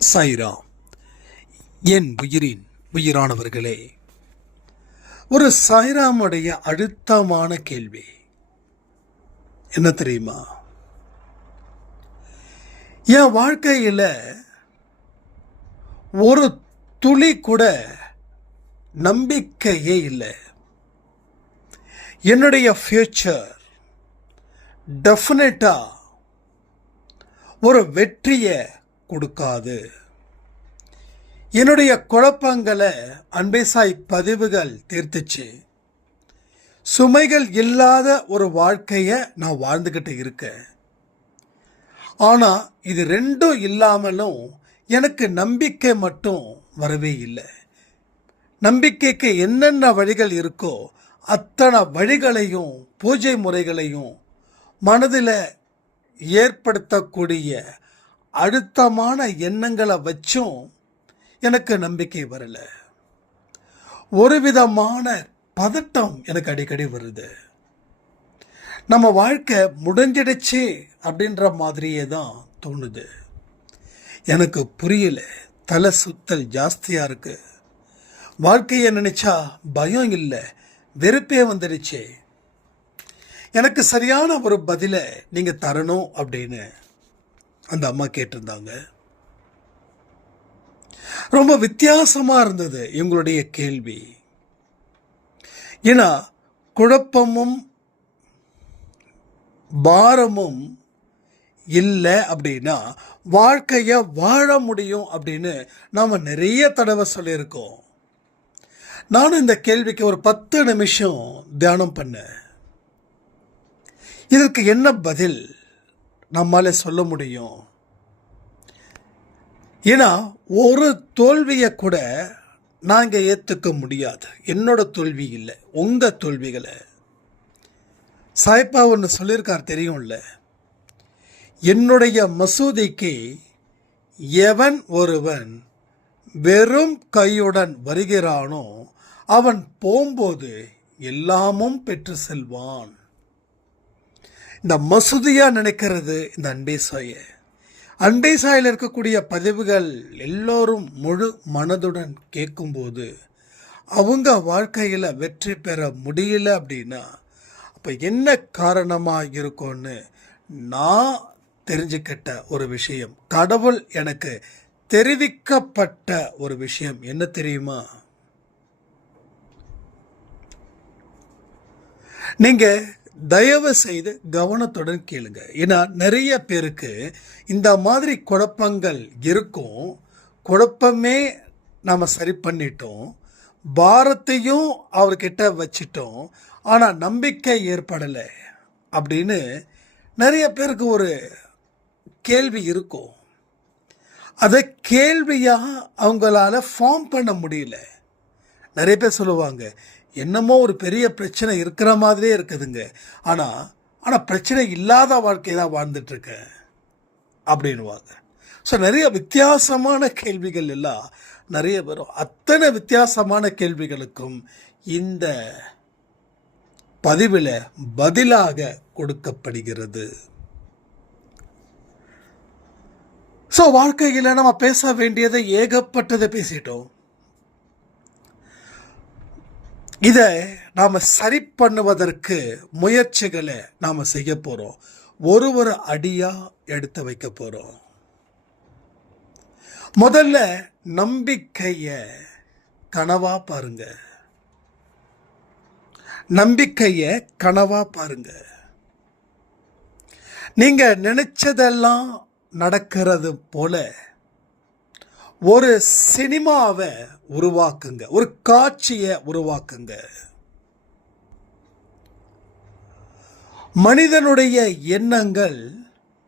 சாய்ராம். என் உயிரின் உயிரானவர்களே, ஒரு சாய்ராமுடைய அழுத்தமான கேள்வி என்ன தெரியுமா? என் வாழ்க்கையில் ஒரு துளி கூட நம்பிக்கையே இல்லை. என்னுடைய ஃபியூச்சர் டெஃபினட்டா ஒரு வெற்றியை கொடுக்காது. என்னுடைய குழப்பங்களை அன்பேசாய் பதிவுகள் தீர்த்துச்சு. சுமைகள் இல்லாத ஒரு வாழ்க்கையை நான் வாழ்ந்துக்கிட்டு இருக்கேன். ஆனால் இது ரெண்டும் இல்லாமலும் எனக்கு நம்பிக்கை மட்டும் வரவே இல்லை. நம்பிக்கைக்கு என்னென்ன வழிகள் இருக்கோ அத்தனை வழிகளையும் பூஜை முறைகளையும் மனதில் ஏற்படுத்தக்கூடிய அழுத்தமான எண்ணங்களை வச்சும் எனக்கு நம்பிக்கை வரல. ஒரு விதமான பதட்டம் எனக்கு அடிக்கடி வருது. நம்ம வாழ்க்கை முடிஞ்சிடுச்சு அப்படின்ற மாதிரியே தான் தோணுது. எனக்கு புரியல. தலை சுத்தல் ஜாஸ்தியாக இருக்கு. வாழ்க்கையை நினைச்சா பயம் இல்லை, வெறுப்பே வந்துடுச்சு. எனக்கு சரியான ஒரு பதிலை நீங்கள் தரணும் அப்படின்னு அந்த அம்மா கேட்டிருந்தாங்க. ரொம்ப வித்தியாசமாக இருந்தது எங்களுடைய கேள்வி. ஏன்னா குழப்பமும் பாரமும் இல்லை அப்படின்னா வாழ்க்கையை வாழ முடியும் அப்படின்னு நாம் நிறைய தடவை சொல்லியிருக்கோம். நானும் இந்த கேள்விக்கு ஒரு 10 நிமிஷம் தியானம் பண்ணேன். இதற்கு என்ன பதில் நம்மால சொல்ல முடியும்? ஏன்னா ஒரு தோல்வியை கூட நாங்கள் ஏற்றுக்க முடியாது. என்னோட தோல்வி இல்லை, உங்கள் தோல்விகளை. சாய்ப்பா ஒன்று சொல்லியிருக்கார் தெரியும்ல, என்னுடைய மசூதிக்கு எவன் ஒருவன் வெறும் கையுடன் வருகிறானோ அவன் போகும்போது எல்லாமும் பெற்று செல்வான். இந்த மசூதியாக நினைக்கிறது இந்த அன்பே சாயில் இருக்கக்கூடிய பதிவுகள் எல்லோரும் முழு மனதுடன் கேட்கும்போது அவங்க வாழ்க்கையில் வெற்றி பெற முடியல அப்படின்னா அப்போ என்ன காரணமாக இருக்கும்னு நான் தெரிஞ்சுக்கிட்ட ஒரு விஷயம், கடவுள் எனக்கு தெரிவிக்கப்பட்ட ஒரு விஷயம் என்ன தெரியுமா? நீங்கள் தயவு செய்து கவனத்துடன் கேளுங்க. ஏன்னா நிறைய பேருக்கு இந்த மாதிரி குழப்பங்கள் இருக்கும். குழப்பமே நாம் சரி பண்ணிட்டோம், பாரத்தையும் அவர்கிட்ட வச்சிட்டோம், ஆனால் நம்பிக்கை ஏற்படலை அப்படின்னு நிறைய பேருக்கு ஒரு கேள்வி இருக்கும். அதை கேள்வியாக அவங்களால ஃபார்ம் பண்ண முடியல. நிறைய பேர் சொல்லுவாங்க, என்னமோ ஒரு பெரிய பிரச்சனை இருக்கிற மாதிரியே இருக்குதுங்க, ஆனால் பிரச்சனை இல்லாத வாழ்க்கையை தான் வாழ்ந்துட்டுருக்கேன் அப்படின்வாங்க. ஸோ நிறைய வித்தியாசமான கேள்விகள் எல்லாம் நிறைய வரும். அத்தனை வித்தியாசமான கேள்விகளுக்கும் இந்த பதிவில் பதிலாக கொடுக்கப்படுகிறது. ஸோ வாழ்க்கையில் நம்ம பேச வேண்டியதை ஏகப்பட்டதை பேசிட்டோம். இதை நாம் சரி பண்ணுவதற்கு முயற்சிகளை நாம் செய்ய போகிறோம். ஒரு அடியாக எடுத்து வைக்க போகிறோம். முதல்ல நம்பிக்கையை கனவா பாருங்க. நம்பிக்கையை கனவா பாருங்க. நீங்கள் நினைச்சதெல்லாம் நடக்கிறது போல ஒரு சினிமாவை உருவாக்குங்க, ஒரு காட்சியை உருவாக்குங்க. மனிதனுடைய எண்ணங்கள்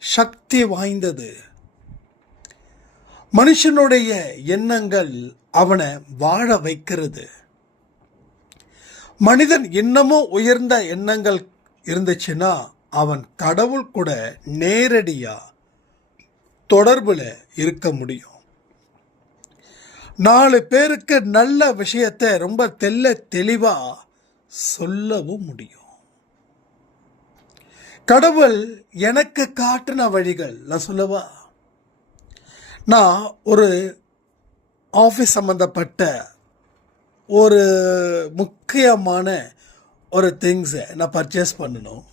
சக்தி வாய்ந்தது. மனுஷனுடைய எண்ணங்கள் அவனை வாழ வைக்கிறது. மனிதன் இன்னமும் உயர்ந்த எண்ணங்கள் இருந்துச்சுன்னா அவன் கடவுள் கூட நேரடியாக தொடர்பில் இருக்க முடியும். 4 பேருக்கு நல்ல விஷயத்தை ரொம்ப தெளிவாக சொல்லவும் முடியும். கடவுள் எனக்கு காட்டின வழிகள் நான் சொல்லவா? நான் ஒரு ஆஃபீஸ் சம்மந்தப்பட்ட ஒரு முக்கியமான ஒரு திங்ஸை நான் பர்ச்சேஸ் பண்ணணும்.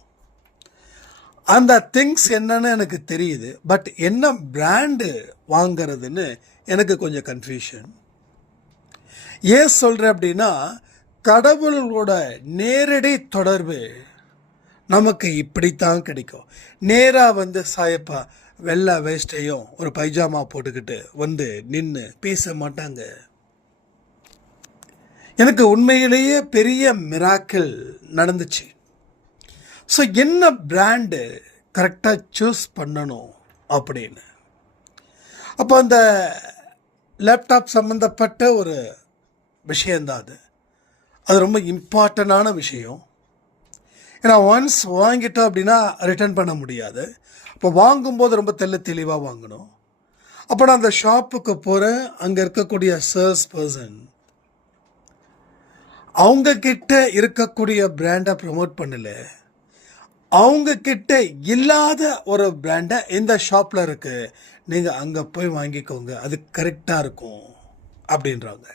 அந்த திங்ஸ் என்னன்னு எனக்கு தெரியுது, பட் என்ன பிராண்டு வாங்கிறதுன்னு எனக்கு கொஞ்சம் கன்ஃபியூஷன். ஏன் சொல்கிறேன் அப்படின்னா, கடவுளோட நேரடி தொடர்பு நமக்கு இப்படித்தான் கிடைக்கும். நேராக சாயப்பா வெள்ளை வேஷ்டையும் ஒரு பைஜாமா போட்டுக்கிட்டு நின்று பேச மாட்டாங்க. எனக்கு உண்மையிலேயே பெரிய மிராக்கிள் நடந்துச்சு. ஸோ என்ன பிராண்டு கரெக்டாக சூஸ் பண்ணணும் அப்படின்னு. அப்போ அந்த லேப்டாப் சம்மந்தப்பட்ட ஒரு விஷயந்தான் அது ரொம்ப இம்பார்ட்டண்டான விஷயம். ஏன்னா ஒன்ஸ் வாங்கிட்டோம் அப்படின்னா ரிட்டர்ன் பண்ண முடியாது. அப்போ வாங்கும்போது ரொம்ப தெளிவாக வாங்கணும். அப்போ நான் அந்த ஷாப்புக்கு போகிறேன். அங்கே இருக்கக்கூடிய சேல்ஸ் பர்சன் அவங்கக்கிட்ட இருக்கக்கூடிய பிராண்டை ப்ரமோட் பண்ணல, அவங்கக்கிட்ட இல்லாத ஒரு பிராண்டை இந்த ஷாப்பில் இருக்குது, நீங்கள் அங்கே போய் வாங்கிக்கோங்க, அது கரெக்டாக இருக்கும் அப்படின்றாங்க.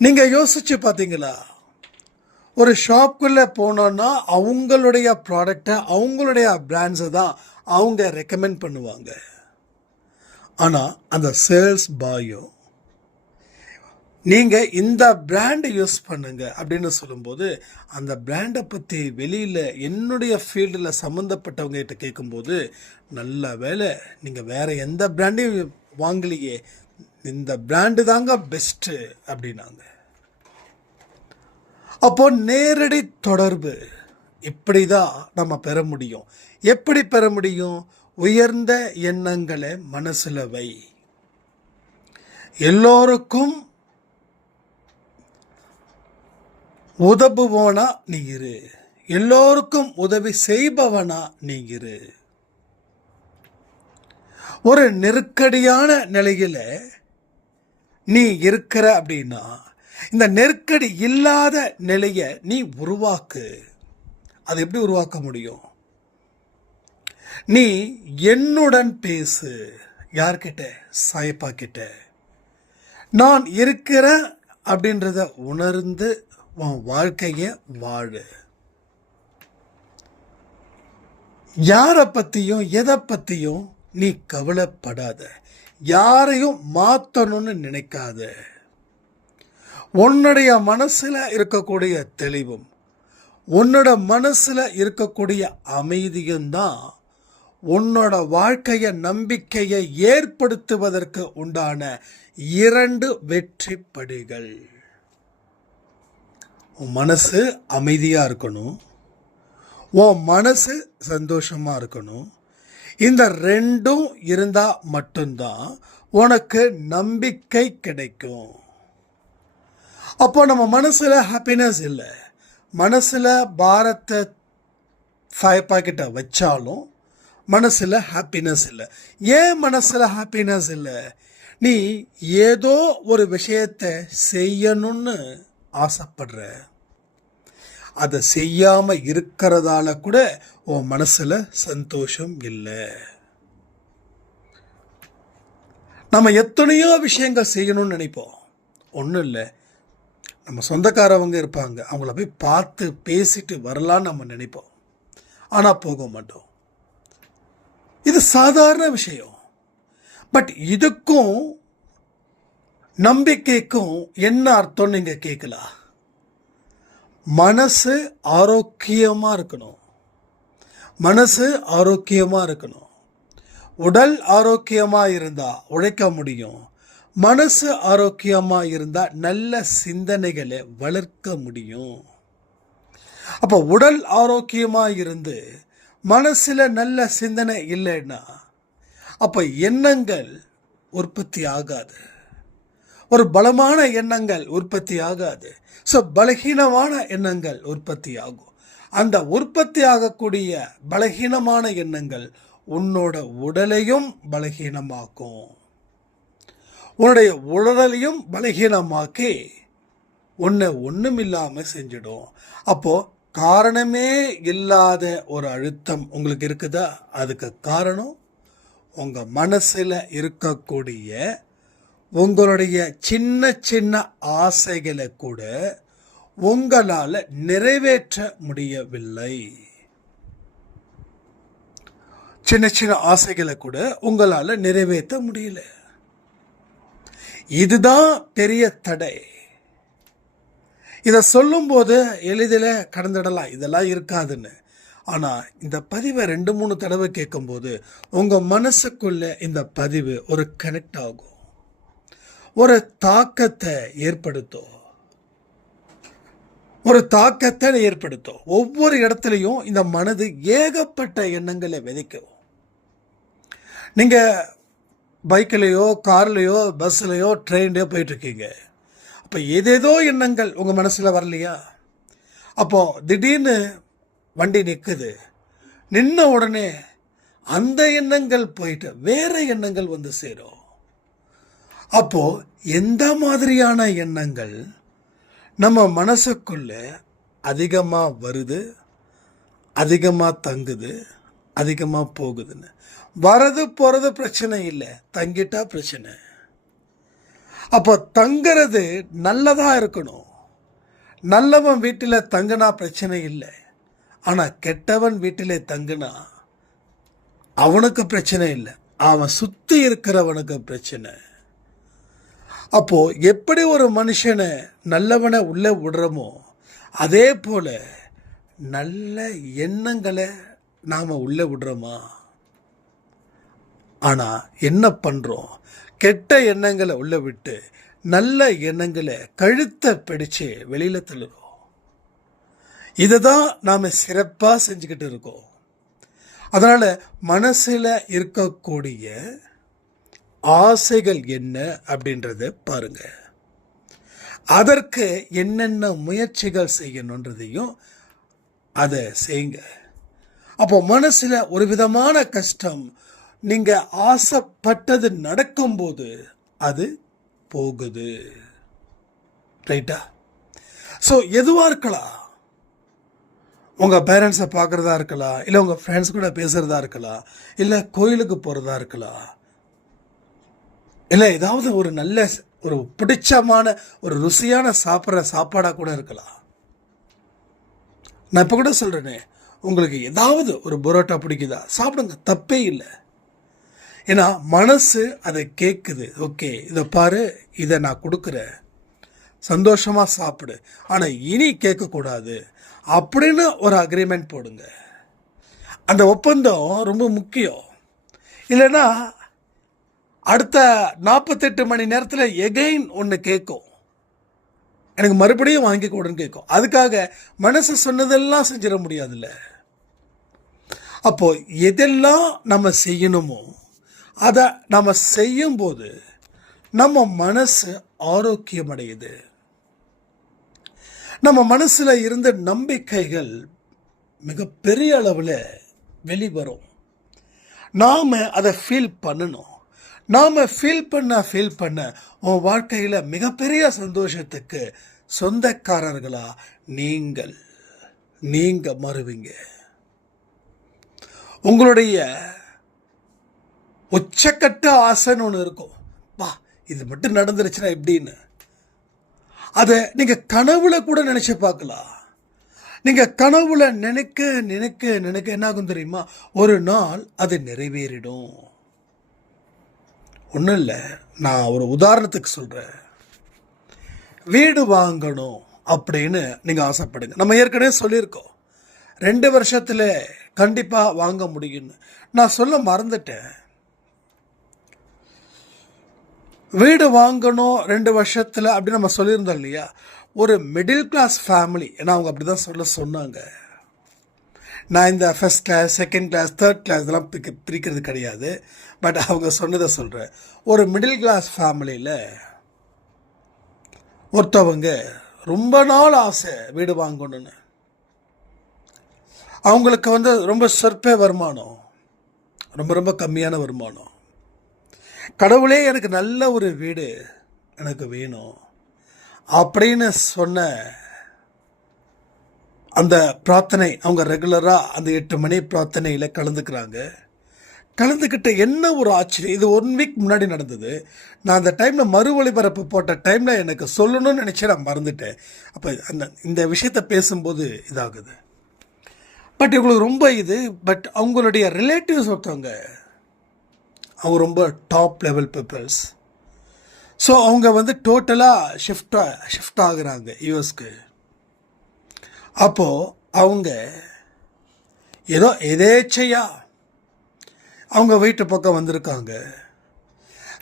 நீங்கள் யோசிச்சு பார்த்தீங்களா? ஒரு ஷாப்புக்குள்ளே போனோன்னா அவங்களுடைய ப்ராடக்டை அவங்களுடைய பிராண்ட்ஸை தான் அவங்க ரெக்கமெண்ட் பண்ணுவாங்க. ஆனால் அந்த சேல்ஸ் பாயோ நீங்கள் இந்த பிராண்டை யூஸ் பண்ணுங்க அப்படின்னு சொல்லும்போது, அந்த பிராண்டை பற்றி வெளியில் என்னுடைய ஃபீல்டில் சம்மந்தப்பட்டவங்ககிட்ட கேட்கும்போது, நல்ல வேலை நீங்கள் வேறு எந்த பிராண்டையும் வாங்கலையே, இந்த பிராண்டு தாங்க பெஸ்ட்டு அப்படின்னாங்க. அப்போது நேரடி தொடர்பு இப்படி தான் நம்ம பெற முடியும். எப்படி பெற முடியும்? உயர்ந்த எண்ணங்களை மனசில் வை. எல்லோருக்கும் உதவுபவனா நீ இரு, எல்லோருக்கும் உதவி செய்பவனா நீ இரு. ஒரு நெருக்கடியான நிலையில நீ இருக்கிற அப்படின்னா, இந்த நெருக்கடி இல்லாத நிலையை நீ உருவாக்கு. அது எப்படி உருவாக்க முடியும்? நீ என்னுடன் பேசு. யார்கிட்ட? சாயப்பா கிட்ட. நான் இருக்கிற அப்படின்றத உணர்ந்து உன் வாழ்க்கையை வாழு. யாரை பற்றியும் எதை பற்றியும் நீ கவலைப்படாத. யாரையும் மாற்றணும்னு நினைக்காத. உன்னுடைய மனசில் இருக்கக்கூடிய தெளிவும் உன்னோட மனசில் இருக்கக்கூடிய அமைதியும் தான் உன்னோட வாழ்க்கையை நம்பிக்கையை ஏற்படுத்துவதற்கு உண்டான 2 வெற்றி படிகள். உன் மனசு அமைதியாக இருக்கணும், உன் மனசு சந்தோஷமாக இருக்கணும். இந்த 2ம் இருந்தால் மட்டும்தான் உனக்கு நம்பிக்கை கிடைக்கும். அப்போ நம்ம மனசில் ஹாப்பினஸ் இல்லை, மனசில் பாரத்தை சாயப்பா கிட்ட வச்சாலும் மனசில் ஹாப்பினஸ் இல்லை. ஏன் மனசில் ஹாப்பினஸ் இல்லை? நீ ஏதோ ஒரு விஷயத்தை செய்யணும்னு ஆசைப்படுற, அதை செய்யாமல் இருக்கிறதால கூட உன் மனசில் சந்தோஷம் இல்லை. நம்ம எத்தனையோ விஷயங்கள் செய்யணும்னு நினைப்போம். ஒன்றும் இல்லை, நம்ம சொந்தக்காரவங்க இருப்பாங்க, அவங்கள போய் பார்த்து பேசிட்டு வரலான்னு நம்ம நினைப்போம். ஆனால் போக மாட்டோம். இது சாதாரண விஷயம். பட் இதுக்கும் நம்பிக்கைக்கும் என்ன அர்த்தம் நீங்கள் கேட்கலாம். மனசு ஆரோக்கியமாக இருக்கணும், மனசு ஆரோக்கியமாக இருக்கணும். உடல் ஆரோக்கியமாக இருந்தால் உழைக்க முடியும், மனசு ஆரோக்கியமாக இருந்தால் நல்ல சிந்தனைகளை வளர்க்க முடியும். அப்போ உடல் ஆரோக்கியமாக இருந்து மனசில் நல்ல சிந்தனை இல்லைன்னா அப்போ எண்ணங்கள் உற்பத்தி ஆகாது. ஒரு பலமான எண்ணங்கள் உற்பத்தி ஆகாது. ஸோ பலகீனமான எண்ணங்கள் உற்பத்தி ஆகும். அந்த உற்பத்தி ஆகக்கூடிய பலகீனமான எண்ணங்கள் உன்னோட உடலையும் பலகீனமாக்கும், உன்னுடைய உடலையும் பலகீனமாக்கி உன்னை ஒன்றுமில்லாமல் செஞ்சிடும். அப்போது காரணமே இல்லாத ஒரு அழுத்தம் உங்களுக்கு இருக்குதா? அதுக்கு காரணம் உங்கள் மனசில் இருக்கக்கூடிய உங்களுடைய சின்ன சின்ன ஆசைகளை கூட உங்களால் நிறைவேற்ற முடியவில்லை. சின்ன சின்ன ஆசைகளை கூட உங்களால் நிறைவேற்ற முடியல. இதுதான் பெரிய தடை. இதை சொல்லும்போது எளிதில் கடந்துடலாம், இதெல்லாம் இருக்காதுன்னு. ஆனால் இந்த பதிவை 2-3 தடவை கேட்கும்போது உங்கள் மனசுக்குள்ள இந்த பதிவு ஒரு கனெக்ட் ஆகும், ஒரு தாக்கத்தை ஏற்படுத்தும். ஒவ்வொரு இடத்துலையும் இந்த மனது ஏகப்பட்ட எண்ணங்களை விதைக்கும். நீங்கள் பைக்கிலையோ கார்லேயோ பஸ்ஸுலையோ ட்ரெயின்லையோ போயிட்டுருக்கீங்க. அப்போ ஏதேதோ எண்ணங்கள் உங்கள் மனசில் வரலையா? அப்போது திடீர்னு வண்டி நிற்குது. நின்ன உடனே அந்த எண்ணங்கள் போயிட்டு வேற எண்ணங்கள் வந்து சேரும். அப்போது எந்த மாதிரியான எண்ணங்கள் நம்ம மனசுக்குள்ள அதிகமாக வருது, அதிகமாக தங்குது, அதிகமாக போகுதுன்னு. வரது போகிறது பிரச்சனை இல்லை, தங்கிட்டா பிரச்சனை. அப்போ தங்கிறது நல்லதாக இருக்கணும். நல்லவன் வீட்டில் தங்கினா பிரச்சனை இல்லை. ஆனால் கெட்டவன் வீட்டிலே தங்கினா அவனுக்கு பிரச்சனை இல்லை, அவன் சுற்றி இருக்கிறவனுக்கு பிரச்சனை. அப்போது எப்படி ஒரு மனுஷனை நல்லவனை உள்ளே விடுறோமோ அதே போல் நல்ல எண்ணங்களை நாம் உள்ளே விடுறோமா? ஆனால் என்ன பண்ணுறோம்? கெட்ட எண்ணங்களை உள்ளே விட்டு நல்ல எண்ணங்களை கழுத்தை பிடிச்சு வெளியில் தள்ளுறோம். இதை தான் நாம் சிறப்பாக செஞ்சுக்கிட்டு இருக்கோம். அதனால் மனசில் இருக்கக்கூடிய ஆசைகள் என்ன அப்படின்றத பாருங்க. அதற்கு என்னென்ன முயற்சிகள் செய்யணுன்றதையும் அதை செய்யுங்க. அப்போ மனசில் ஒரு விதமான கஷ்டம், நீங்கள் ஆசைப்பட்டது நடக்கும்போது அது போகுது. ரைட்டா? ஸோ எதுவாக இருக்கலாம், உங்கள் பேரண்ட்ஸை பார்க்குறதா இருக்கலாம், இல்லை உங்கள் ஃப்ரெண்ட்ஸ் கூட பேசுகிறதா இருக்கலாம், இல்லை கோயிலுக்கு போகிறதா இருக்கலாம், இல்லை ஏதாவது ஒரு நல்ல ஒரு பிடிச்சமான ஒரு ருசியான சாப்பிட்ற சாப்பாடாக கூட இருக்கலாம். நான் இப்போ கூட சொல்கிறேனே, உங்களுக்கு ஏதாவது ஒரு பரோட்டா பிடிக்குதா, சாப்பிடுங்க, தப்பே இல்லை. ஏன்னா மனசு அதை கேட்குது. ஓகே, இதை பாரு, இதை நான் கொடுக்குறேன், சந்தோஷமாக சாப்பிடு, ஆனால் இனி கேட்கக்கூடாது அப்படின்னு ஒரு அக்ரிமெண்ட் போடுங்க. அந்த ஒப்பந்தம் ரொம்ப முக்கியம். இல்லைன்னா அடுத்த 48 மணி நேரத்தில் எகைன் ஒன்று கேட்கும், எனக்கு மறுபடியும் வாங்கி கொடுன்னு கேட்கும். அதுக்காக மனசு சொன்னதெல்லாம் செஞ்சிட முடியாதுல்ல. அப்போது எதெல்லாம் நம்ம செய்யணுமோ அதை நம்ம செய்யும்போது நம்ம மனசு ஆரோக்கியம் அடையுது. நம்ம மனசில் இருந்த நம்பிக்கைகள் மிகப்பெரிய அளவில் வெளிவரும். நாம் அதை ஃபீல் பண்ணணும். நாம் ஃபீல் பண்ண உன் வாழ்க்கையில் மிகப்பெரிய சந்தோஷத்துக்கு சொந்தக்காரர்களாக நீங்கள் மாறுவீங்க. உங்களுடைய உச்சக்கட்ட ஆசைன்னு ஒன்று இருக்கும், வா இது மட்டும் நடந்துருச்சுன்னா எப்படின்னு. அதை நீங்கள் கனவுல கூட நினச்சி பார்க்கலாம். நீங்கள் கனவுல நினைக்க என்ன ஆகும் தெரியுமா? ஒரு நாள் அது நிறைவேறிடும். ஒன்றும் இல்லை, நான் ஒரு உதாரணத்துக்கு சொல்கிறேன். வீடு வாங்கணும் அப்படின்னு நீங்கள் ஆசைப்படுங்க. நம்ம ஏற்கனவே சொல்லியிருக்கோம் 2 வருஷத்தில் கண்டிப்பாக வாங்க முடியும்னு. நான் சொல்ல மறந்துட்டேன். வீடு வாங்கணும் 2 வருஷத்தில் அப்படின்னு நம்ம சொல்லியிருந்தோம் இல்லையா? ஒரு மிடில் கிளாஸ் ஃபேமிலி, ஏன்னா அவங்க அப்படி தான் சொன்னாங்க. நான் இந்த first class, second class, third class இதெல்லாம் பிரிக்கிறது கிடையாது. பட் அவங்க சொன்னதை சொல்கிறேன். ஒரு மிடில் கிளாஸ் ஃபேமிலியில் ஒருத்தவங்க ரொம்ப நாள் ஆசை வீடு வாங்கணுன்னு. அவங்களுக்கு ரொம்ப சொற்ப வருமானம், ரொம்ப கம்மியான வருமானம். கடவுளே எனக்கு நல்ல ஒரு வீடு எனக்கு வேணும் அப்படின்னு சொன்ன அந்த பிரார்த்தனை, அவங்க ரெகுலராக அந்த 8 மணி பிரார்த்தனையில் கலந்துக்கிறாங்க. கலந்துக்கிட்ட என்ன ஒரு ஆச்சரியம். இது 1 வீக் முன்னாடி நடந்தது. நான் அந்த டைமில் மறு ஒளிபரப்பு போட்ட டைமில் எனக்கு சொல்லணும்னு நினச்சி நான் மறந்துட்டேன். அப்போ இந்த விஷயத்தை பேசும்போது இதாகுது. பட் இவங்களுக்கு ரொம்ப பட் அவங்களுடைய ரிலேட்டிவ்ஸ் ஒருத்தவங்க, அவங்க ரொம்ப டாப் லெவல் பீப்புள்ஸ். ஸோ அவங்க வந்து டோட்டலாக ஷிஃப்ட் ஆகுறாங்க யூஎஸ்க்கு. அப்போது அவங்க ஏதோ எதேச்சையாக அவங்க வீட்டு பக்கம் வந்திருக்காங்க.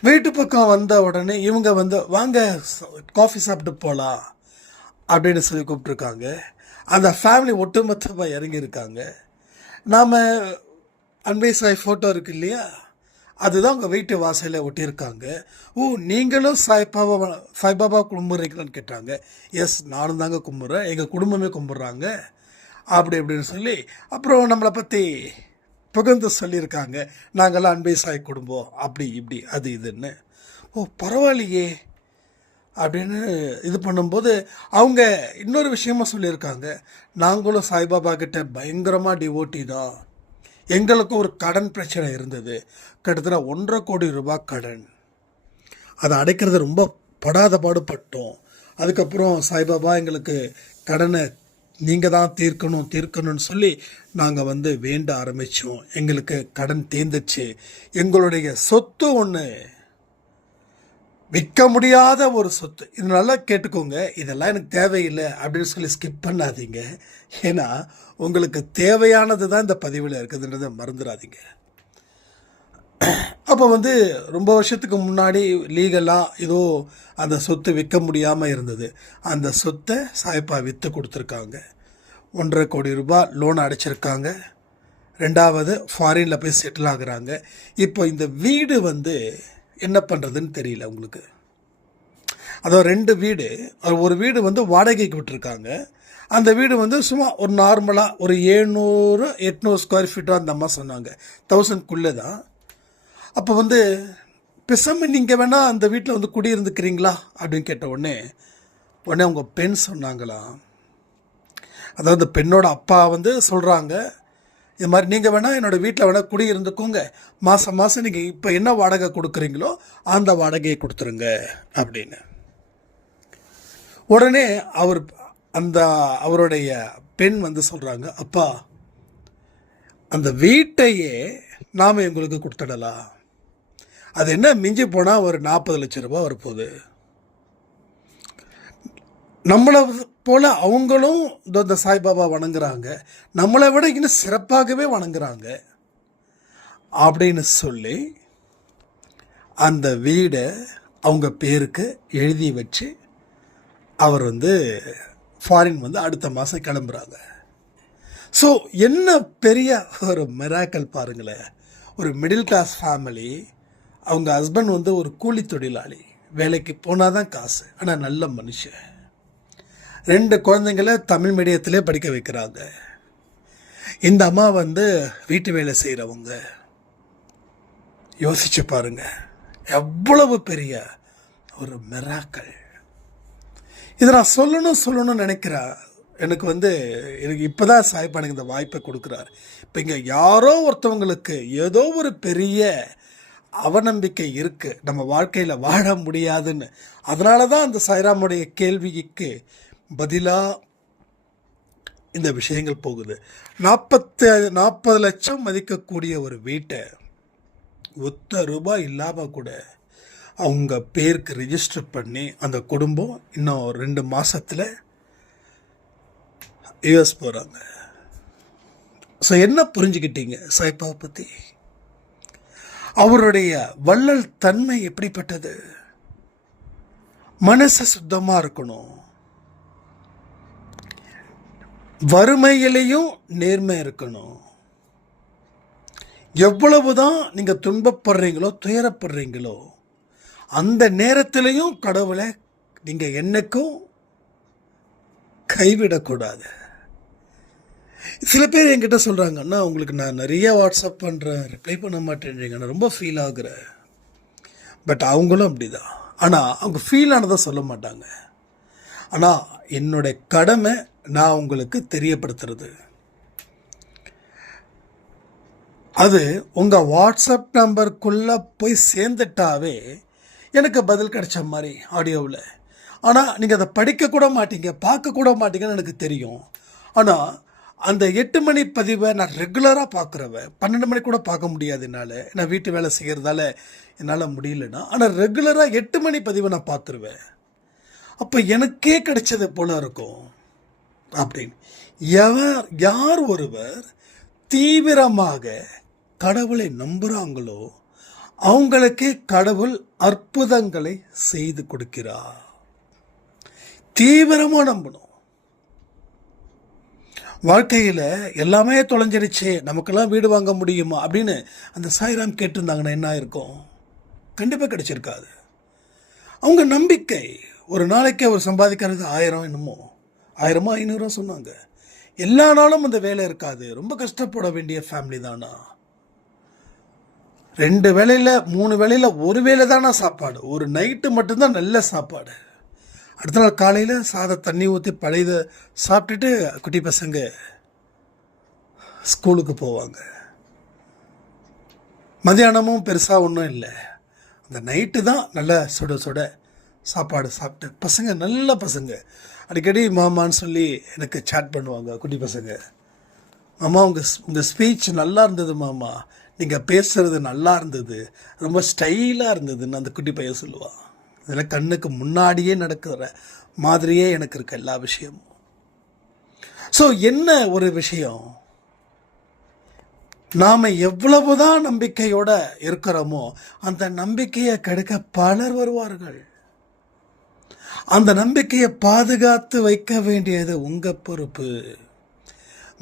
வீட்டு பக்கம் வந்த உடனே இவங்க வந்து வாங்க காஃபி சாப்பிட்டு போகலாம் அப்படின்னு சொல்லி கூப்பிட்ருக்காங்க. அந்த ஃபேமிலி ஒட்டுமொத்தமாக இறங்கியிருக்காங்க. நாம் அன்பை சாய் ஃபோட்டோ இருக்கு இல்லையா, அதுதான் உங்கள் வீட்டு வாசலில் ஒட்டியிருக்காங்க. நீங்களும் சாய்பாபா கும்பிட்றீங்களான்னு கேட்டாங்க. எஸ், நானும் தாங்க கும்பிட்றேன், எங்கள் குடும்பமே கும்பிட்றாங்க அப்படின்னு சொல்லி அப்புறம் நம்மளை பற்றி புகழ்ந்து சொல்லியிருக்காங்க. நாங்கள்லாம் அன்பை சாய் குடும்பம் அப்படி இப்படி அது இதுன்னு. பரவாயில்லையே அப்படின்னு இது பண்ணும்போது அவங்க இன்னொரு விஷயமா சொல்லியிருக்காங்க. நாங்களும் சாய்பாபா கிட்ட பயங்கரமாக டிவோட்டி தான். எங்களுக்கும் ஒரு கடன் பிரச்சனை இருந்தது. கிட்டத்தட்ட 1.5 கோடி ரூபாய் கடன். அதை அடைக்கிறது ரொம்ப படாத பாடுபட்டோம். அதுக்கப்புறம் சாய்பாபா எங்களுக்கு கடனை நீங்கள் தான் தீர்க்கணும்னு சொல்லி நாங்கள் வந்து வேண்ட ஆரம்பித்தோம். எங்களுக்கு கடன் தீர்ந்துச்சு. எங்களுடைய சொத்து ஒன்று விற்க முடியாத ஒரு சொத்து. இது நல்லா கேட்டுக்கோங்க. இதெல்லாம் எனக்கு தேவையில்லை அப்படின்னு சொல்லி ஸ்கிப் பண்ணாதீங்க. ஏன்னா உங்களுக்கு தேவையானது தான் இந்த பதிவில் இருக்குதுன்றதை மறந்துடாதீங்க. அப்போ வந்து ரொம்ப வருஷத்துக்கு முன்னாடி லீகலாக ஏதோ அந்த சொத்து விற்க முடியாமல் இருந்தது. அந்த சொத்தை சாய்பா விற்று கொடுத்துருக்காங்க. 1.5 கோடி ரூபாய் லோன் அடைச்சிருக்காங்க. 2வது ஃபாரினில் போய் செட்டில் ஆகுறாங்க. இப்போ இந்த வீடு வந்து என்ன பண்ணுறதுன்னு தெரியல உங்களுக்கு. அதோ 2 வீடு, ஒரு வீடு வந்து வாடகைக்கு விட்டுருக்காங்க. அந்த வீடு வந்து சும்மா ஒரு நார்மலாக ஒரு 700-800 ஸ்கொயர் ஃபீட்டாக அந்த அம்மா சொன்னாங்க. 1000க்குள்ளே தான். அப்போ வந்து பேசாமல் நீங்கள் வேணால் அந்த வீட்டில் வந்து குடியிருந்துக்கிறீங்களா அப்படின்னு கேட்ட உடனே அவங்க பெண் சொன்னாங்களாம். அதாவது பெண்ணோட அப்பா வந்து சொல்கிறாங்க, இது மாதிரி நீங்கள் வேணால் என்னோடய வீட்டில் வேணால் குடியிருந்துக்கோங்க, மாதம் நீங்கள் இப்போ என்ன வாடகை கொடுக்குறீங்களோ அந்த வாடகையை கொடுத்துருங்க அப்படின்னு. உடனே அவருடைய பெண் வந்து சொல்கிறாங்க, அப்பா அந்த வீட்டையே நாம் எங்களுக்கு கொடுத்துடலாம். அது என்ன மிஞ்சி போனால் ஒரு 40 லட்சம் ரூபாய் வரப்போகுது. நம்மளை போல் அவங்களும் இந்த சாய்பாபா வணங்குறாங்க, நம்மளை விட இன்னும் சிறப்பாகவே வணங்குறாங்க அப்படின்னு சொல்லி அந்த வீடை அவங்க பேருக்கு எழுதி வச்சு அவர் வந்து ஃபாரின் வந்து அடுத்த மாதம் கிளம்புறாங்க. ஸோ என்ன பெரிய ஒரு மிராக்கல் பாருங்களேன். ஒரு மிடில் கிளாஸ் ஃபேமிலி, அவங்க ஹஸ்பண்ட் வந்து ஒரு கூலி தொழிலாளி, வேலைக்கு போனால் தான் காசு, ஆனால் நல்ல மனுஷன். 2 குழந்தைங்கள தமிழ் மீடியத்திலே படிக்க வைக்கிறாங்க. இந்த அம்மா வந்து வீட்டு வேலை செய்கிறவங்க. யோசிச்சு பாருங்க, எவ்வளவு பெரிய ஒரு மிராக்கல். இதை நான் சொல்லணும்னு நினைக்கிறேன். எனக்கு இப்போ தான் சாய்பா எனக்கு இந்த வாய்ப்பை கொடுக்குறாரு. இப்போ இங்கே யாரோ ஒருத்தவங்களுக்கு ஏதோ ஒரு பெரிய அவநம்பிக்கை இருக்குது, நம்ம வாழ்க்கையில் வாழ முடியாதுன்னு. அதனால தான் அந்த சாய்ராமுடைய கேள்விக்கு பதிலாக இந்த விஷயங்கள் போகுது. 40 லட்சம் மதிக்கக்கூடிய ஒரு வீட்டை ₹1 இல்லாமல் கூட அவங்க பேருக்கு ரிஜிஸ்டர் பண்ணி அந்த குடும்பம் இன்னும் 2 மாதத்தில் யூஎஸ் போகிறாங்க. ஸோ என்ன புரிஞ்சுக்கிட்டீங்க சாய்பாவை பற்றி? அவருடைய வள்ளல் தன்மை எப்படிப்பட்டது? மனசு சுத்தமாக இருக்கணும், வறுமையிலையும் நேர்மை இருக்கணும். எவ்வளவுதான் நீங்கள் துன்பப்படுறீங்களோ துயரப்படுறீங்களோ அந்த நேரத்திலையும் கடவுளை நீங்கள் என்னைக்கும் கைவிடக்கூடாது. சில பேர் என்கிட்ட சொல்கிறாங்க, அண்ணா உங்களுக்கு நான் நிறைய வாட்ஸ்அப் பண்ணுறேன், ரிப்ளை பண்ண மாட்டேன்றீங்க, நான் ரொம்ப ஃபீல் ஆகுறேன். பட் அவங்களும் அப்படி தான். ஆனால் அவங்க ஃபீல் ஆனதை சொல்ல மாட்டாங்க. ஆனால் என்னுடைய கடமை நான் உங்களுக்கு தெரியப்படுத்துறது. அது உங்கள் வாட்ஸ்அப் நம்பருக்குள்ளே போய் சேர்ந்துட்டாவே எனக்கு பதில் கிடைச்ச மாதிரி ஆடியோவில். ஆனால் நீங்கள் அதை படிக்கக்கூட மாட்டீங்க, பார்க்கக்கூட மாட்டீங்கன்னு எனக்கு தெரியும். ஆனால் அந்த 8 மணி பதிவை நான் ரெகுலராக பார்க்குறவன். 12 மணி கூட பார்க்க முடியாது என்னால், நான் வீட்டு வேலை செய்கிறதால என்னால் முடியலன்னா. ஆனால் ரெகுலராக 8 மணி பதிவை நான் பார்த்துருவேன். அப்போ எனக்கே கிடைச்சது போல இருக்கும் அப்படின்னு. யார் ஒருவர் தீவிரமாக கடவுளை நம்புகிறாங்களோ அவங்களுக்கே கடவுள் அற்புதங்களை செய்து கொடுக்கிறார். தீவிரமாக நம்பணும். வாழ்க்கையில் எல்லாமே தொலைஞ்சிருச்சு, நமக்கெல்லாம் வீடு வாங்க முடியுமா அப்படின்னு அந்த சாய்ராம் கேட்டிருந்தாங்கன்னா என்ன இருக்கும்? கண்டிப்பாக கிடைச்சிருக்காது. அவங்க நம்பிக்கை. ஒரு நாளைக்கு அவர் சம்பாதிக்கிறது 1000 என்னமோ 1000 500 சொன்னாங்க. எல்லா நாளும் அந்த வேலை இருக்காது, ரொம்ப கஷ்டப்பட வேண்டிய ஃபேமிலி தானா. 2 வேளையில் 3 வேளையில் ஒரு வேளை தானா சாப்பாடு, ஒரு நைட்டு மட்டும்தான் நல்ல சாப்பாடு. அடுத்த நாள் காலையில் சாதம் தண்ணி ஊற்றி பழையத சாப்பிட்டுட்டு குட்டி பசங்க ஸ்கூலுக்கு போவாங்க. மதியானமும் பெருசாக ஒன்றும் இல்லை, அந்த நைட்டு தான் நல்ல சுட சுட சாப்பாடு சாப்பிட்டு பசங்க நல்ல பசங்க அடிக்கடி மாமான்னு சொல்லி எனக்கு சேட் பண்ணுவாங்க. குட்டி பசங்க, மாமா உங்கள் ஸ்பீச் நல்லா இருந்தது மாமா, நீங்கள் பேசுகிறது நல்லா இருந்தது, ரொம்ப ஸ்டைலாக இருந்ததுன்னு அந்த குட்டி பையன் சொல்லுவான். இதில் கண்ணுக்கு முன்னாடியே நடக்கிற மாதிரியே எனக்கு இருக்க எல்லா விஷயமும். ஸோ என்ன ஒரு விஷயம், நாம் எவ்வளவுதான் நம்பிக்கையோட இருக்கிறோமோ அந்த நம்பிக்கையை கெடுக்க பலர் வருவார்கள். அந்த நம்பிக்கையை பாதுகாத்து வைக்க வேண்டியது உங்கள் பொறுப்பு.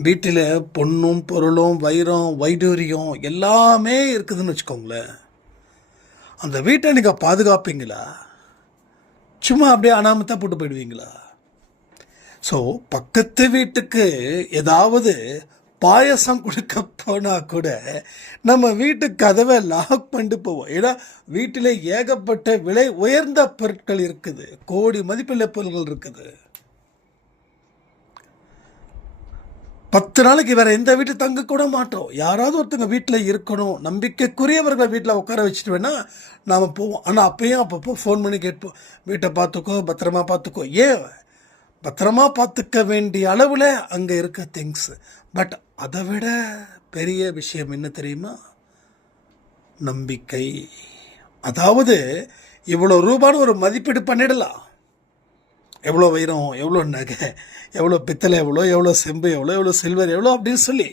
வீட்டில் பொண்ணும் பொருளும் வைரம் வைடூரியம் எல்லாமே இருக்குதுன்னு வச்சுக்கோங்களேன். அந்த வீட்டை நீங்கள் பாதுகாப்பீங்களா? சும்மா அப்படியே அனாமத்தாக போட்டு போயிடுவீங்களா? ஸோ பக்கத்து வீட்டுக்கு ஏதாவது பாயசம் கொடுக்க போனால் கூட நம்ம வீட்டு கதவை லாக் பண்ணிட்டு போவோம். ஏன்னா வீட்டில் ஏகப்பட்ட விலை உயர்ந்த பொருட்கள் இருக்குது, கோடி மதிப்புள்ள பொருட்கள் இருக்குது. 10 நாளைக்கு வேற எந்த வீட்டு தங்க கூட மாட்டோம். யாராவது ஒருத்தங்க வீட்டில் இருக்கணும், நம்பிக்கைக்குரியவர்களை வீட்டில் உட்கார வச்சுட்டு வேணா நாம் போவோம். ஆனால் அப்பயும் அப்பப்போ ஃபோன் பண்ணி கேட்போம், வீட்டை பார்த்துக்கோ, பத்திரமா பார்த்துக்கோ. ஏன் பத்திரமா பார்த்துக்க வேண்டிய அளவில் அங்கே இருக்க திங்ஸ். பட் அதை விட பெரிய விஷயம் என்ன தெரியுமா? நம்பிக்கை. அதாவது இவ்வளோ ரூபான்னு ஒரு மதிப்பீடு பண்ணிடலாம். எவ்வளோ வைரம், எவ்வளோ நகை, எவ்வளோ பித்தளை, எவ்வளோ செம்பு, எவ்வளோ சில்வர், எவ்வளோ அப்படின்னு சொல்லி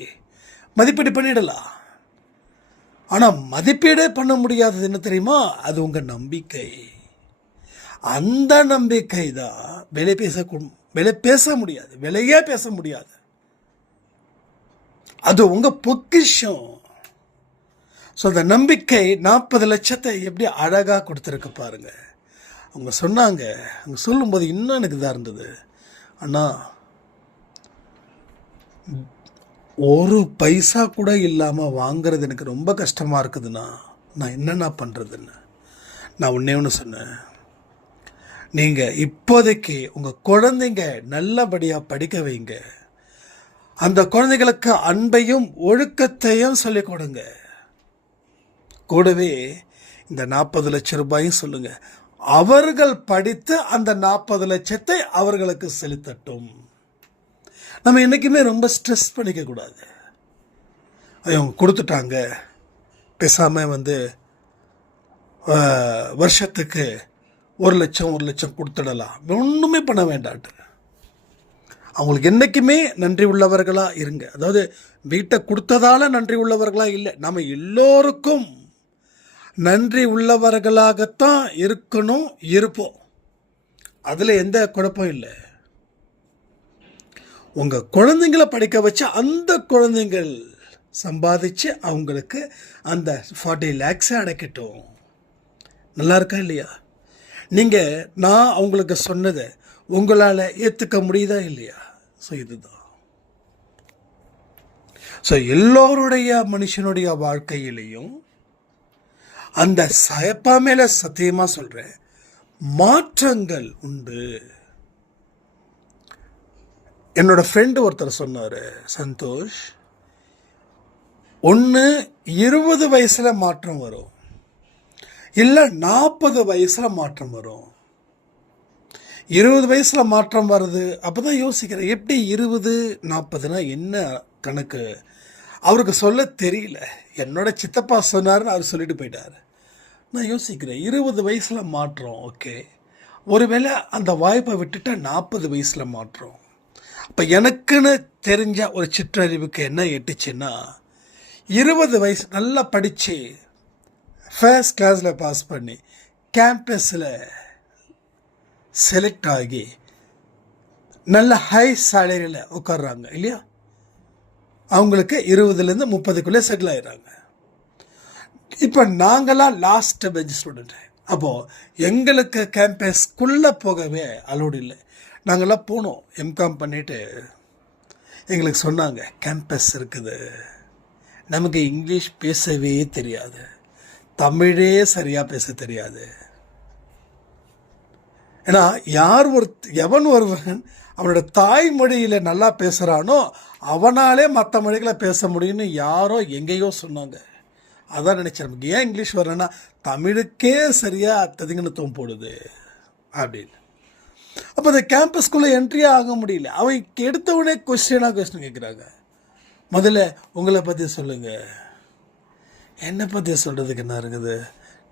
மதிப்பீடு பண்ணிடலாம். ஆனால் மதிப்பீடே பண்ண முடியாதது என்ன தெரியுமா? அது உங்கள் நம்பிக்கை. அந்த நம்பிக்கை தான் விலை பேச முடியாது, விலையே பேச முடியாது. அது உங்கள் பொக்கிஷம். ஸோ அந்த நம்பிக்கை 40 லட்சத்தை எப்படி அழகாக கொடுத்துருக்கு பாருங்க. அவங்க சொன்னாங்க, அவங்க சொல்லும்போது இன்னும் எனக்கு இதாக இருந்தது. ஆனால் ஒரு பைசா கூட இல்லாமல் வாங்கிறது எனக்கு ரொம்ப கஷ்டமாக இருக்குதுண்ணா, நான் என்னென்ன பண்ணுறதுன்னு. நான் ஒன்று சொன்னேன், நீங்கள் இப்போதைக்கு உங்கள் குழந்தைங்க நல்லபடியாக படிக்க வைங்க. அந்த குழந்தைகளுக்கு அன்பையும் ஒழுக்கத்தையும் சொல்லிக் கொடுங்க. கூடவே இந்த 40 லட்சம் ரூபாயும் சொல்லுங்க. அவர்கள் படித்து அந்த 40 லட்சத்தை அவர்களுக்கு செலுத்தட்டும். நம்ம என்றைக்குமே ரொம்ப ஸ்ட்ரெஸ் பண்ணிக்க கூடாது. அவங்க கொடுத்துட்டாங்க, பேசாமல் வருஷத்துக்கு 1 லட்சம் கொடுத்துடலாம், ஒன்றுமே பண்ண வேண்டாட்டு. அவங்களுக்கு என்றைக்குமே நன்றி உள்ளவர்களாக இருங்க. அதாவது வீட்டை கொடுத்ததால நன்றி உள்ளவர்களாக இல்லை, நம்ம எல்லோருக்கும் நன்றி உள்ளவர்களாகத்தான் இருக்கணும், இருப்போம். அதில் எந்த குழப்பம் இல்லை. உங்கள் குழந்தைங்களை படிக்க வச்சு அந்த குழந்தைங்கள் சம்பாதிச்சு அவங்களுக்கு அந்த 40 lakhs அடைக்கட்டும். நல்லா இருக்கா இல்லையா? நீங்கள் நான் அவங்களுக்கு சொன்னதை உங்களால் ஏற்றுக்க முடியுதா இல்லையா? ஸோ இதுதான். ஸோ எல்லோருடைய மனுஷனுடைய வாழ்க்கையிலையும் அந்த சயப்பா மேலே சத்தியமாக சொல்கிறேன், மாற்றங்கள் உண்டு. என்னோட ஃப்ரெண்டு ஒருத்தர் சொன்னார், சந்தோஷ், ஒன்று 20 வயசில் மாற்றம் வரும், இல்லை 40 வயசில் மாற்றம் வரும். 20 வயசில் மாற்றம் வருது. அப்போ தான் யோசிக்கிறேன், எப்படி 20 40னா என்ன கணக்கு? அவருக்கு சொல்ல தெரியல. என்னோட சித்தப்பா சொன்னார்னு அவர் சொல்லிட்டு போயிட்டார். நான் யோசிக்கிறேன், 20 வயசில் மாற்றம், ஓகே, ஒருவேளை அந்த வாய்ப்பை விட்டுட்டா 40 வயசில் மாற்றம். அப்போ எனக்குன்னு தெரிஞ்ச ஒரு சிற்றறிவுக்கு என்ன எட்டுச்சுன்னா, 20 வயசு நல்லா படித்து ஃபர்ஸ்ட் கிளாஸில் பாஸ் பண்ணி கேம்பஸில் செலக்ட் ஆகி நல்ல ஹை சேலரியில் உட்கார்றாங்க இல்லையா, அவங்களுக்கு 20லேருந்து 30க்குள்ளே செட்டில் ஆகிடுறாங்க. இப்போ நாங்களாம் லாஸ்ட் பெஞ்ச் ஸ்டூடெண்ட்டு. அப்போது எங்களுக்கு கேம்பஸ்க்குள்ளே போகவே அலோடு இல்லை. நாங்கள்லாம் போனோம், எம்காம் பண்ணிவிட்டு எங்களுக்கு சொன்னாங்க, கேம்பஸ் இருக்குது, நமக்கு இங்கிலீஷ் பேசவே தெரியாது, தமிழே சரியாக பேச தெரியாது. ஏன்னா எவன் ஒருவன் அவனோட தாய்மொழியில் நல்லா பேசுகிறானோ அவனாலே மற்ற மொழிகளை பேச முடியும்னு யாரோ எங்கேயோ சொன்னாங்க. அதான் நினச்சேன், நமக்கு ஏன் இங்கிலீஷ் வரலன்னா தமிழுக்கே சரியாக ததிங்கனத்துவம் போடுது அப்படின்னு. அப்போ அந்த கேம்பஸ்குள்ளே என்ட்ரியே ஆக முடியல. அவன் எடுத்தவுடனே கொஸ்டின் கேட்குறாங்க. முதல்ல உங்களை பற்றி சொல்லுங்கள். என்னை பற்றி சொல்கிறதுக்கு என்ன இருக்குது?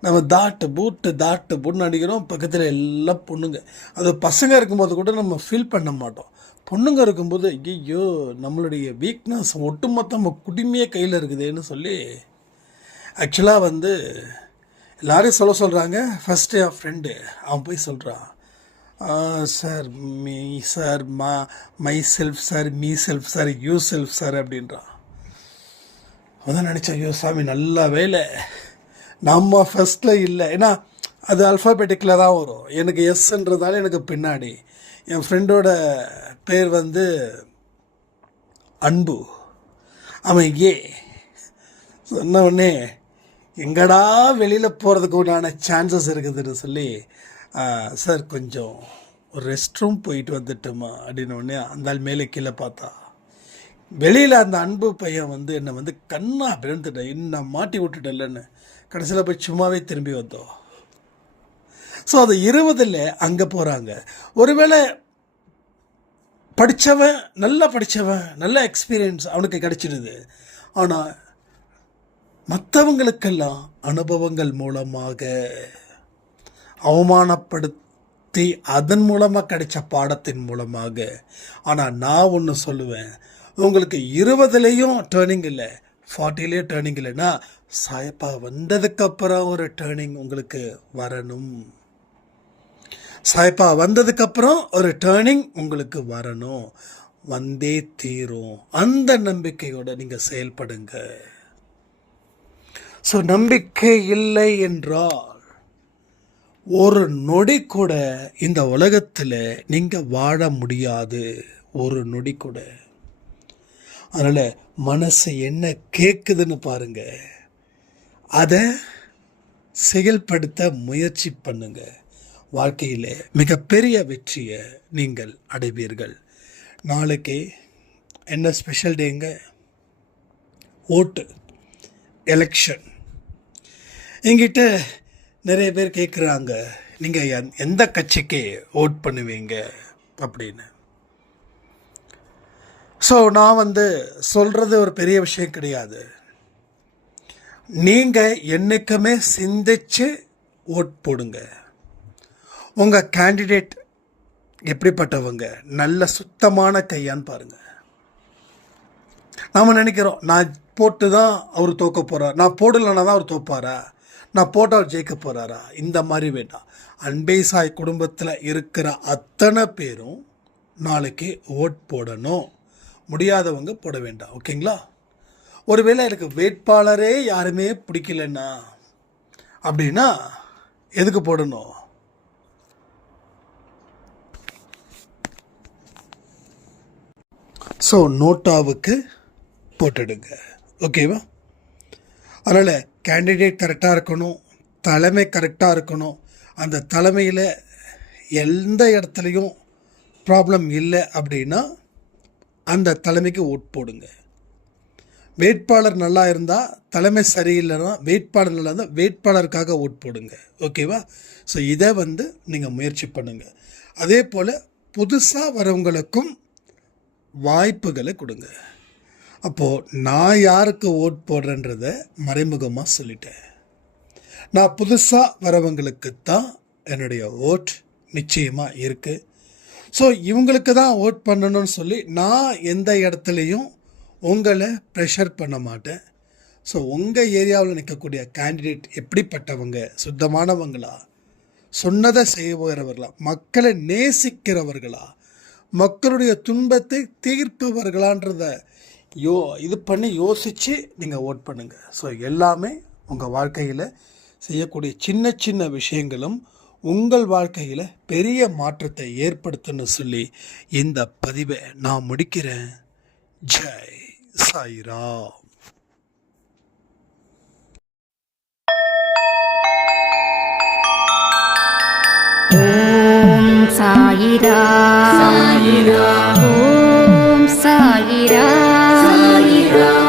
நம்ம தாட்டு பூட்டுன்னு அடிக்கிறோம், பக்கத்தில் எல்லாம் பொண்ணுங்க. அது பசங்க இருக்கும்போது கூட நம்ம ஃபீல் பண்ண மாட்டோம். பொண்ணுங்க இருக்கும்போது ஐயோ நம்மளுடைய வீக்னஸ் ஒட்டுமொத்த நம்ம குடிமையே கையில் இருக்குதுன்னு சொல்லி ஆக்சுவலாக எல்லாரையும் சொல்கிறாங்க. ஃபஸ்ட்டு என் ஃப்ரெண்டு அவன் போய் சொல்கிறான், sir my self sir, me self sir, you self sir அப்படின்றான். அதான் நினச்சேன், ஐயோ சாமி நல்ல வேலை நம்ம ஃபஸ்ட்டில் இல்லை. ஏன்னா அது அல்ஃபாபெட்டிக்கில் தான் வரும். எனக்கு எஸ்ன்றதால எனக்கு பின்னாடி என் ஃப்ரெண்டோட பேர் அன்பு, அவன் சொன்ன உடனே எங்கடா வெளியில் போகிறதுக்கு உண்டான சான்சஸ் இருக்குதுன்னு சொல்லி, சார் கொஞ்சம் ஒரு ரெஸ்ட் ரூம் போயிட்டு வந்துட்டோமா அப்படின்னு உடனே அந்த மேலே கீழே பார்த்தா வெளியில் அந்த அன்பு பையன் என்னை கண்ணா பிறந்துட்டேன், என்ன மாட்டி விட்டுட்டேன்லன்னு. கடைசியில் போய் சும்மாவே திரும்பி வந்தோம். ஸோ அது 20ல் அங்கே போகிறாங்க. ஒருவேளை நல்லா படித்தவன் நல்ல எக்ஸ்பீரியன்ஸ் அவனுக்கு கிடைச்சிடுது. ஆனால் மற்றவங்களுக்கெல்லாம் அனுபவங்கள் மூலமாக அவமானப்படுத்தி அதன் மூலமாக கிடைச்ச பாடத்தின் மூலமாக. ஆனால் நான் ஒன்று சொல்லுவேன், உங்களுக்கு 20லேயும் டேர்னிங் இல்லை, 40லேயும் டேர்னிங் இல்லைன்னா சாயப்பா வந்ததுக்கப்புறம் ஒரு டேர்னிங் உங்களுக்கு வரணும். சாயப்பா வந்ததுக்கப்புறம் ஒரு டேர்னிங் உங்களுக்கு வரணும், வந்தே தீரும். அந்த நம்பிக்கையோடு நீங்கள் செயல்படுங்க. ஸோ நம்பிக்கை இல்லை என்றால் ஒரு நொடி கூட இந்த உலகத்தில் நீங்கள் வாழ முடியாது, ஒரு நொடி கூட. அதனால் மனசு என்ன கேட்குதுன்னு பாருங்க, அதை செயல்படுத்த முயற்சி பண்ணுங்க. வாழ்க்கையில் மிகப்பெரிய வெற்றியை நீங்கள் அடைவீர்கள். நாளைக்கு என்ன ஸ்பெஷல் டேங்க? ஓட்டு, எலெக்ஷன். என்கிட்ட நிறைய பேர் கேட்குறாங்க, நீங்கள் எந்த கட்சிக்கு ஓட் பண்ணுவீங்க அப்படின்னு. ஸோ நான் சொல்கிறது ஒரு பெரிய விஷயம் கிடையாது. நீங்கள் என்றைக்குமே சிந்திச்சு ஓட் போடுங்க. உங்கள் கேண்டிடேட் எப்படிப்பட்டவங்க, நல்ல சுத்தமான கையான்னு பாருங்கள். நாம் நினைக்கிறோம், நான் போட்டு தான் அவர் தோக்க போகிறார், நான் போடலைன்னா தான் அவர் தோப்பாரா, நான் போட்டால் அவர் ஜெயிக்க போகிறாரா, இந்த மாதிரி வேண்டாம். அன்பே சாய் குடும்பத்தில் இருக்கிற அத்தனை பேரும் நாளைக்கு ஓட் போடணும். முடியாதவங்க போட வேண்டாம், ஓகேங்களா? ஒருவேளை எனக்கு வேட்பாளரே யாருமே பிடிக்கலன்னா அப்படின்னா எதுக்கு போடணும்? ஸோ நோட்டாவுக்கு போட்டுடுங்க, ஓகேவா? அதனால் கேண்டிடேட் கரெக்டாக இருக்கணும், தலைமை கரெக்டாக இருக்கணும். அந்த தலைமையில் எந்த இடத்துலையும் ப்ராப்ளம் இல்லை அப்படின்னா அந்த தலைமைக்கு ஓட் போடுங்க. வேட்பாளர் நல்லா இருந்தால், தலைமை சரியில்லைன்னா வேட்பாளர் நல்லா இருந்தால் வேட்பாளருக்காக ஓட் போடுங்க. ஓகேவா? ஸோ இதை நீங்கள் முயற்சி பண்ணுங்கள். அதே போல் புதுசாக வரவங்களுக்கும் வாய்ப்புகளை கொடுங்க. அப்போது நான் யாருக்கு ஓட் போடுறேன்றத மறைமுகமாக சொல்லிட்டேன். நான் புதுசாக வரவங்களுக்கு தான் என்னுடைய ஓட் நிச்சயமாக இருக்குது. ஸோ இவங்களுக்கு தான் ஓட் பண்ணணும்னு சொல்லி நான் எந்த இடத்துலையும் உங்களை ப்ரெஷர் பண்ண மாட்டேன். ஸோ உங்கள் ஏரியாவில் நிற்கக்கூடிய கேண்டிடேட் எப்படிப்பட்டவங்க, சுத்தமானவங்களா, சொன்னதை செய்பவர்களா, மக்களை நேசிக்கிறவர்களா, மக்களுடைய துன்பத்தை தீர்ப்பவர்களான்றத இது பண்ணி யோசித்து நீங்கள் ஓட் பண்ணுங்கள். ஸோ எல்லாமே உங்கள் வாழ்க்கையில் செய்யக்கூடிய சின்ன சின்ன விஷயங்களும் உங்கள் வாழ்க்கையில் பெரிய மாற்றத்தை ஏற்படுத்துன்னு சொல்லி இந்த பதிவை நான் முடிக்கிறேன். ஜெய் சாய்ராம். ஓம் சாயிரா சாயிரா, ஓம் சாயிரா சாயிரா.